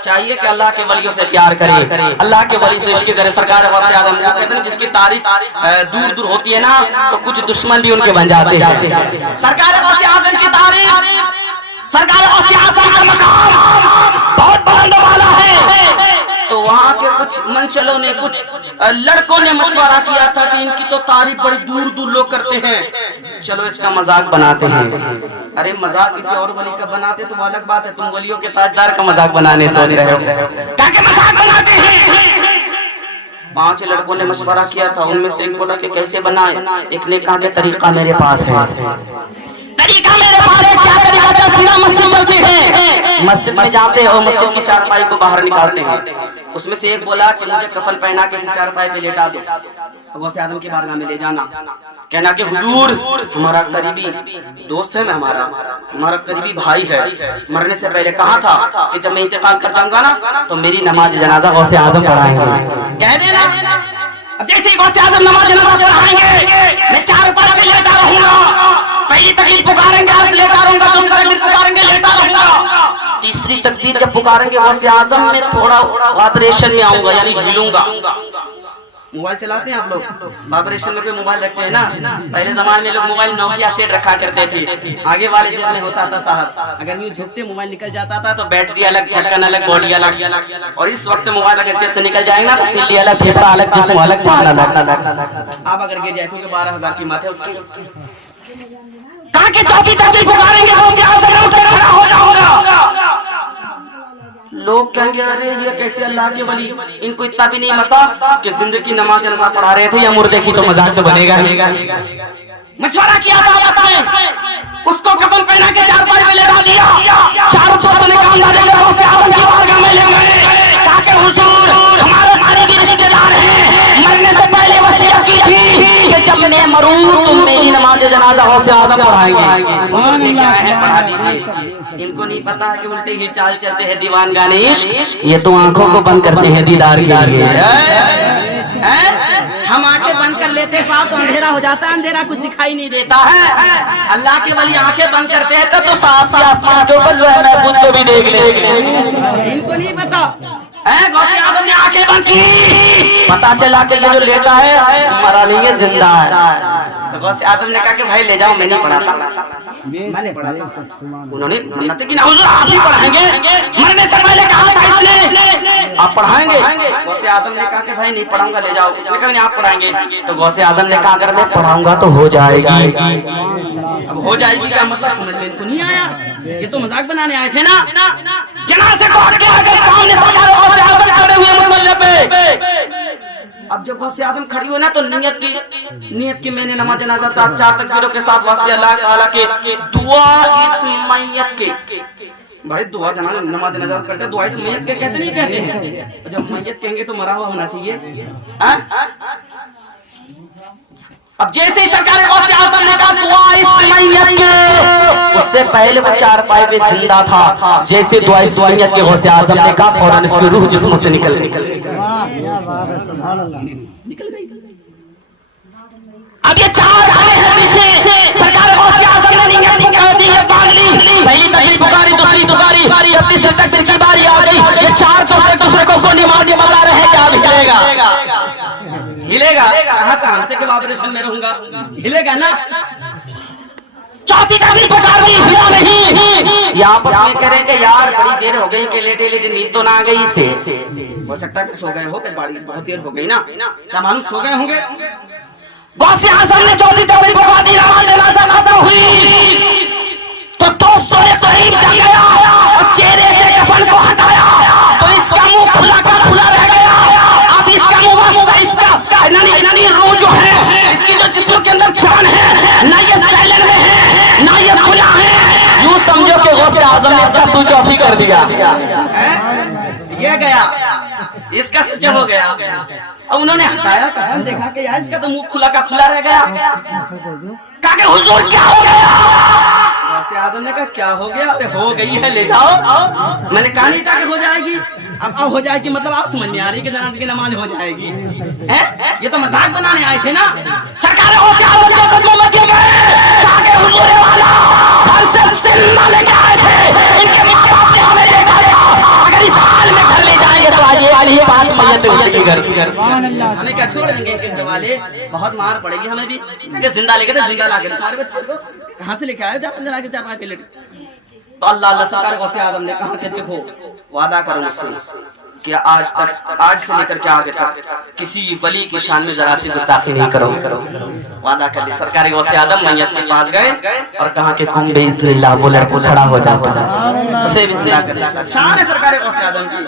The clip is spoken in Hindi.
चाहिए कि अल्लाह के वलियों से प्यार करे, अल्लाह के वली से इश्क करे। सरकार गौसे आजम कहते हैं जिसकी तारीफ दूर दूर होती है ना तो कुछ दुश्मन भी उनके बन जाते हैं। सरकार गौसे आजम की तारीफ, सरकार गौसे आजम का मकाम बहुत बुलंद वाला है। तो वहाँ के कुछ मंचलों ने, कुछ लड़कों ने मशवरा किया था कि इनकी तो तारीफ बड़ी दूर दूर लोग करते हैं, चलो इसका मजाक बनाते हैं। अरे मजाक किसी और वली का बनाते तो वो अलग बात है, तुम वलियों के ताजदार का मजाक बनाने सोच रहे हो, क्या मजाक बनाते हैं। 5 लड़कों ने मशवरा किया था, उनमें से एक बोला कि कैसे बनाए, एक ने कहा कि तरीका मेरे पास है, तरीका मेरे पास है। क्या तरीका? सीधा मस्जिद चलते हैं, मस्जिद में जाते हैं और मस्जिद की चारपाई को बाहर निकालते हैं। उसमें से एक बोला कि मुझे कफन पहना के चारपाई पे लेटा दो, गौसे आजम की बारगाह में ले जाना, कहना कि हुजूर हमारा करीबी दोस्त है, मैं हमारा करीबी भाई है, मरने से पहले कहा था कि जब मैं इंतकाल कर जाऊंगा ना तो मेरी नमाज जनाजा गौसे आजम पढ़ाएंगे, कह देना। अब जैसे ही गौसे आजम नमाज जनाजा पढ़ाएंगे मैं चारपाई पे लेटा रहूंगा, पहली तकबीर पुकारेंगे आज लेटा रहूंगा, दूसरी तकबीर पुकारेंगे लेटा रहूंगा, तीसरी तकबीर जब पुकारेंगे गौसे आजम में थोड़ा वाइब्रेशन में आऊंगा यानी हिलूंगा। मोबाइल चलाते हैं आप लोग, वाइब्रेशन में मोबाइल रखते हैं ना, पहले जमाने में लोग मोबाइल नोकिया सेट रखा करते थे, आगे वाले जेब में होता था साहब, अगर न्यू झुकते मोबाइल निकल जाता था तो बैटरी अलग, ढक्कन अलग, बॉडी अलग। और इस वक्त मोबाइल अगर जेब से निकल जाएगा ना तो तिल्ली अलग, फेफड़ा अलग, जिस्म अलग, जान अलग। आप अगर गिर जाए क्योंकि 12,000 की मात है उसकी, कहाँ के चौकी तकबीर पुकारेंगे लोग कहेंगे अरे ये कैसे अल्लाह के वली, इनको इतना भी नहीं पता कि जिंदगी नमाज जनाजा पढ़ा रहे थे या मुर्दे की, तो मजाक तो बनेगा। मशवरा किया था आपस में, उसको कफन पहना के चारपाई में लेटा दिया, चारों दोस्तों ने काम की बारगाह में ले गए, ताकि हुजूर हमारे भाई भी रिश्तेदार हैं, मरने से पहले वसीयत की थी कि जब मैं मरूं तुम मेरी नमाज जनाजा गौसे आजम पढ़ाएंगे। क्या है पढ़ा दीजिए, इनको नहीं पता कि उल्टे ही चाल चलते हैं दीवान गानीश, ये तो आंखों को बंद करते हैं दीदार के लिए। हम आंखें बंद कर लेते हैं साहब तो अंधेरा हो जाता है, अंधेरा कुछ दिखाई नहीं देता है। अल्लाह के वली आंखें बंद करते हैं तो साफ के आसमान के ऊपर जो है महफूज को भी देख ले, इनको नहीं पता। गौसे आजम ने आंखें बंद की, पता चला कि ये जो लेटा है मरा नहीं है, जिंदा है। तो गौसे आजम ने कहा कि भाई ले जाओ, मैं नहीं पढ़ाता, मैंने पढ़ा। उन्होंने मन्नत की ना हुजूर आप ही पढ़ाएंगे, मरने से पहले कहा था इसने आप पढ़ाएंगे। गौसे आजम ने कहा कि भाई नहीं पढ़ाऊंगा, ले जाओ, उसने कहा नहीं आप पढ़ाएंगे। तो गौसे आजम ने कहा अगर मैं पढ़ाऊंगा तो हो जाएगी। अब हो जाएगी क्या मतलब समझ में इनको नहीं आया, ये तो मजाक बनाने आए थे ना। जनाजे को आगे आगे सामने गौसे आजम खड़े हुए मुसल्ले पे। अब जब गौसे आजम खड़ी हुई ना तो नियत की मैंने नमाज जनाजा 4 तकबीरों के साथ वास्ते अल्लाह ताला के दुआ इस मैयत के, भाई दुआ नमाज जनाजा करते दुआ इस मैयत के कहते नहीं कहते हैं, जब मैयत कहेंगे तो मरा हुआ होना चाहिए। अब जैसे ही सरकार गौसे आजम ने कहा दुआ इस मैयत के, उससे पहले वो चारपाई पे जिंदा था, जैसे दुआ इस मैयत के गौसे आजम ने कहा फौरन उसकी रूह जिस्म से निकल गई। अब ये 4 आए हैं पीछे, सरकार गौसे आजम ने नियत कर दी है, बांध ली, पहली तकबीर पुकारी, दूसरी पुकारी, अब तीसरी तकबीर की बारी आ गई। ये 4 दूसरे को गोली मार के बता रहे हैं कि अब हिलेगा, कहाँ से के वाइब्रेशन में रहूंगा, हिलेगा ना। चौथी तकबीर पुकार दी, हिला नहीं। यहाँ पर कह रहे कि यार बड़ी देर हो गई कि लेटे नींद तो ना आ गई इसे, हो सकता है कि सो गए हो, बड़ी बहुत देर हो गई ना, क्या मालूम सो गए होंगे। गौसे आजम ने चौथी तकबीर पुकार दी, जनाजा अदा हुई तो दोस्तों ने करीब जम गया और चेहरे से कफन को हटाया तो इसका मुंह खुला रह गया। अब इसका मुंह यानी रूह जो है इसकी जो जिस्म के अंदर जान है ना, ये साइलेंट में है ना ये खुला है, यूं समझो कि गौसे आजम ने इसका स्विच ऑफ ही कर दिया, ये गया, इसका स्विच हो गया। अब उन्होंने हटाया कफन, देखा कि यार इसका तो मुंह खुला रह गया, कहा कि हुजूर क्या हो गया। गौसे आजम ने कहा क्या हो गया, हो गई है ले जाओ। मैंने कहा नहीं था कि हो जाएगी, अब हो जाएगी मतलब आप समझ में आ रही कि जनाजे की नमाज हो जाएगी, ये तो मजाक बनाने आए थे ना। सरकार गौसे आजम को कदमों में दिए गए, ताकि हुजूर वाला घर से जिंदा लेके आए थे, इनके माँ बाप ने हमें ये कहा अगर इस हाल मैयत उठेगी घर से। हमें क्या छोड़ देंगे इनके वाले, बहुत मार पड़ेगी हमें भी। ये जिंदा लेके थे, जिंदा लाके तुम्हारे बच्चे को कहाँ से लेके आए जना के 4-5 प्लेट। तो अल्लाह सरकार गौसे आदम ने कहा कि देखो वादा करो मुझसे कि आज से लेकर के आगे तक किसी वली की शान में जरा सी गुस्ताखी नहीं करो। वादा कर ली। सरकार गौसे आदम मैयत के पास गए और कहा कि कुम बेइज़्निल्लाह, वो लड़का खड़ा हो जाता है, उसे भी जिंदा कर दिया। शान है सरकार गौसे आदम की।